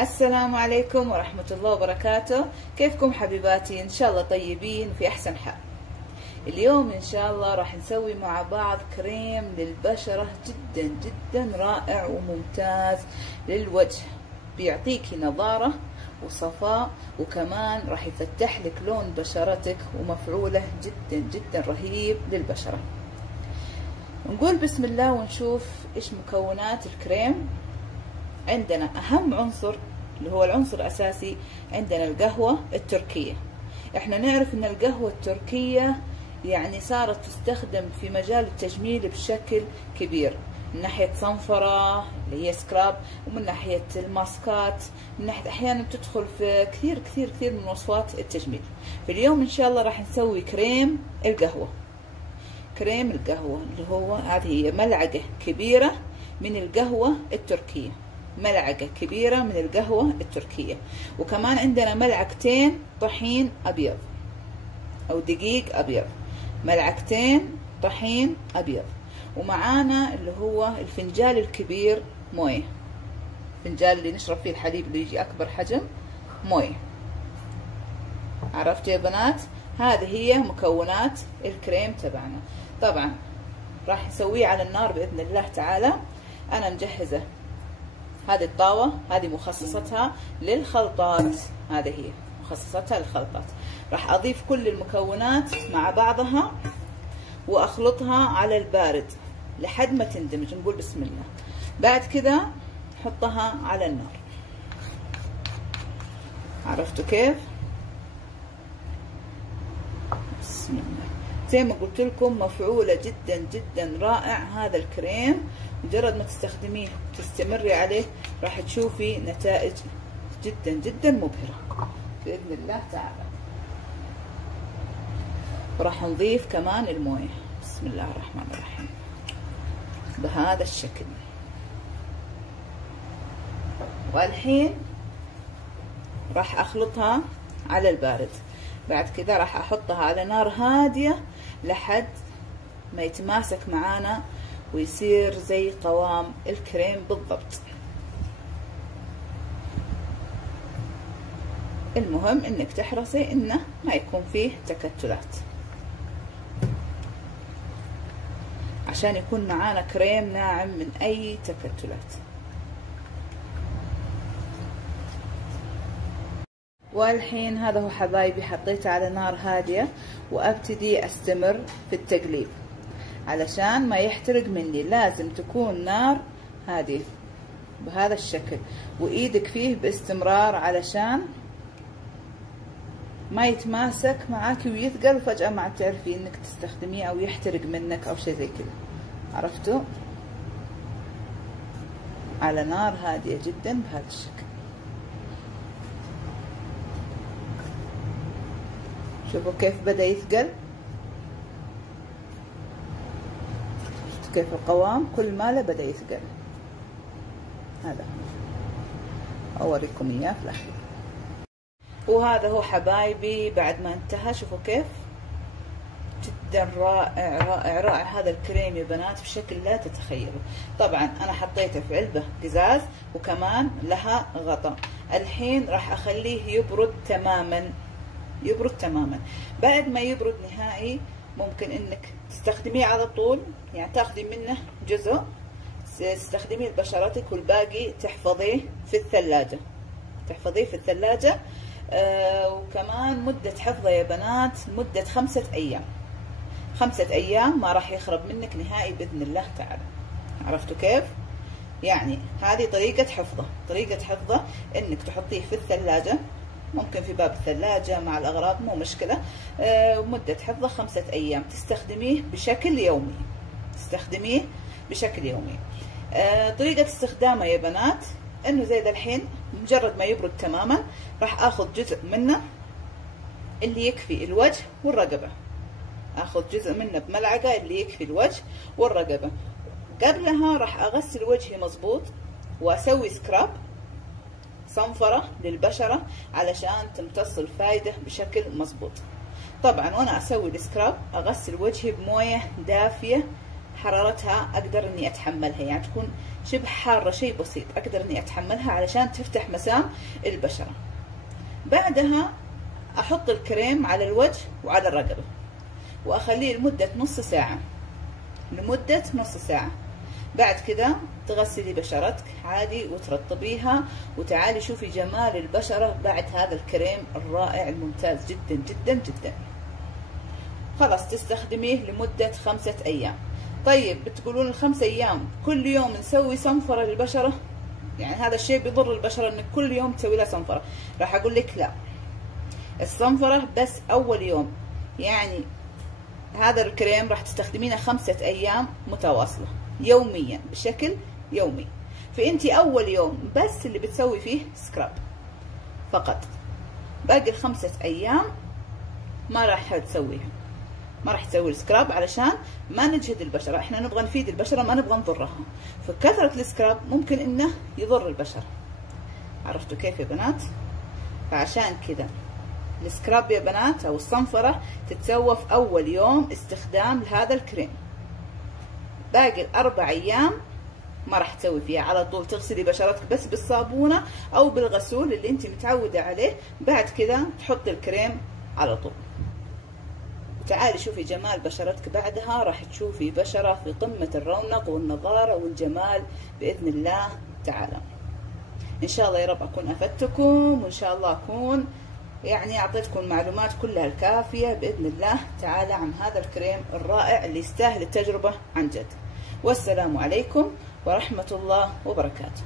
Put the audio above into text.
السلام عليكم ورحمة الله وبركاته. كيفكم حبيباتي؟ إن شاء الله طيبين في أحسن حال. اليوم إن شاء الله راح نسوي مع بعض كريم للبشرة جدا جدا رائع وممتاز للوجه، بيعطيكي نضارة وصفاء، وكمان راح يفتح لك لون بشرتك، ومفعوله جدا جدا رهيب للبشرة. نقول بسم الله ونشوف إيش مكونات الكريم. عندنا أهم عنصر اللي هو العنصر الأساسي، عندنا القهوة التركية. احنا نعرف ان القهوة التركية يعني صارت تستخدم في مجال التجميل بشكل كبير، من ناحية صنفرة اللي هي سكراب، ومن ناحية الماسكات، من ناحية أحيانا بتدخل في كثير كثير كثير من وصفات التجميل. في اليوم إن شاء الله راح نسوي كريم القهوة. كريم القهوة اللي هو هذه هي ملعقة كبيرة من القهوة التركية، ملعقة كبيرة من القهوة التركية، وكمان عندنا ملعقتين طحين أبيض أو دقيق أبيض، ملعقتين طحين أبيض، ومعانا اللي هو الفنجال الكبير موية، الفنجال اللي نشرب فيه الحليب اللي يجي أكبر حجم موية. عرفتوا يا بنات؟ هذه هي مكونات الكريم تبعنا. طبعا راح نسويه على النار بإذن الله تعالى. أنا مجهزة هذه الطاوة، هذه مخصصتها للخلطات، هذه هي مخصصتها للخلطات. راح أضيف كل المكونات مع بعضها وأخلطها على البارد لحد ما تندمج. نقول بسم الله. بعد كده نحطها على النار. عرفتوا كيف؟ بسم الله. زي ما قلت لكم مفعولة جدا جدا رائع هذا الكريم، مجرد ما تستخدميه تستمري عليه راح تشوفي نتائج جدا جدا مبهرة بإذن الله تعالى. وراح نضيف كمان الموية. بسم الله الرحمن الرحيم بهذا الشكل. والحين راح أخلطها على البارد. بعد كذا راح أحطها على نار هادية لحد ما يتماسك معانا ويصير زي قوام الكريم بالضبط. المهم انك تحرصي انه ما يكون فيه تكتلات عشان يكون معانا كريم ناعم من اي تكتلات. والحين هذا هو حبايبي، حطيته على نار هادية وابتدي استمر في التقليب علشان ما يحترق مني. لازم تكون نار هادية بهذا الشكل، وايدك فيه باستمرار علشان ما يتماسك معاكي ويثقل وفجأة ما عاد تعرفي انك تستخدميه او يحترق منك او شيء زي كذا. عرفتوا؟ على نار هادية جدا بهذا الشكل. شوفوا كيف بدأ يثقل، كيف القوام كل ما له بدأ يثقل. هذا أوريكم إياه في الأخير. وهذا هو حبايبي بعد ما انتهى. شوفوا كيف جدا رائع رائع رائع هذا الكريم يا بنات بشكل لا تتخيلوا. طبعا أنا حطيته في علبة قزاز وكمان لها غطاء. الحين راح أخليه يبرد تماما، يبرد تماما. بعد ما يبرد نهائي ممكن انك تستخدميه على طول، يعني تاخذي منه جزء تستخدميه لبشرتك والباقي تحفظيه في الثلاجة، تحفظيه في الثلاجة. وكمان مدة حفظه يا بنات مدة 5 أيام، 5 أيام ما راح يخرب منك نهائي بإذن الله تعالى. عرفتوا كيف؟ يعني هذه طريقة حفظه، طريقة حفظه انك تحطيه في الثلاجة، ممكن في باب الثلاجة مع الأغراض مو مشكلة. مدة حفظه 5 أيام، تستخدميه بشكل يومي، تستخدميه بشكل يومي. طريقة استخدامه يا بنات انه زي ذا الحين مجرد ما يبرد تماما راح اخذ جزء منه اللي يكفي الوجه والرقبة، اخذ جزء منه بملعقة اللي يكفي الوجه والرقبة. قبلها راح اغسل وجهي مظبوط واسوي سكراب، صنفرة للبشرة علشان تمتص الفايدة بشكل مظبوط. طبعا وانا اسوي السكراب اغسل وجهي بموية دافية حرارتها اقدر اني اتحملها، يعني تكون شبه حارة شيء بسيط اقدر اني اتحملها علشان تفتح مسام البشرة. بعدها احط الكريم على الوجه وعلى الرقبة واخليه لمدة نص ساعة، لمدة نص ساعة. بعد كده تغسلي بشرتك عادي وترطبيها، وتعالي شوفي جمال البشرة بعد هذا الكريم الرائع الممتاز جدا جدا جدا. خلاص تستخدميه لمدة 5 أيام. طيب بتقولون ال5 أيام كل يوم نسوي صنفرة للبشرة؟ يعني هذا الشيء بيضر البشرة انك كل يوم تسوي لها صنفرة؟ راح اقول لك لا، الصنفرة بس اول يوم، يعني هذا الكريم راح تستخدمينه 5 أيام متواصلة يوميا بشكل يومي. فانتي اول يوم بس اللي بتسوي فيه سكراب فقط، باقي ال5 أيام ما راح تسويها، ما راح تسوي السكراب علشان ما نجهد البشرة. احنا نبغى نفيد البشرة ما نبغى نضرها، فكثرة السكراب ممكن انه يضر البشرة. عرفتوا كيف يا بنات؟ فعشان كذا السكراب يا بنات او الصنفرة تتسوى في اول يوم استخدام لهذا الكريم. باقي ال4 أيام ما راح تسوي فيها، على طول تغسلي بشرتك بس بالصابونة او بالغسول اللي انت متعودة عليه. بعد كذا تحطي الكريم على طول. تعالي شوفي جمال بشرتك بعدها، راح تشوفي بشرة في قمة الرونق والنضارة والجمال بإذن الله تعالى. إن شاء الله يا رب أكون أفدتكم، وإن شاء الله أكون يعني أعطيتكم معلومات كلها الكافية بإذن الله تعالى عن هذا الكريم الرائع اللي يستاهل التجربة عن جد. والسلام عليكم ورحمة الله وبركاته.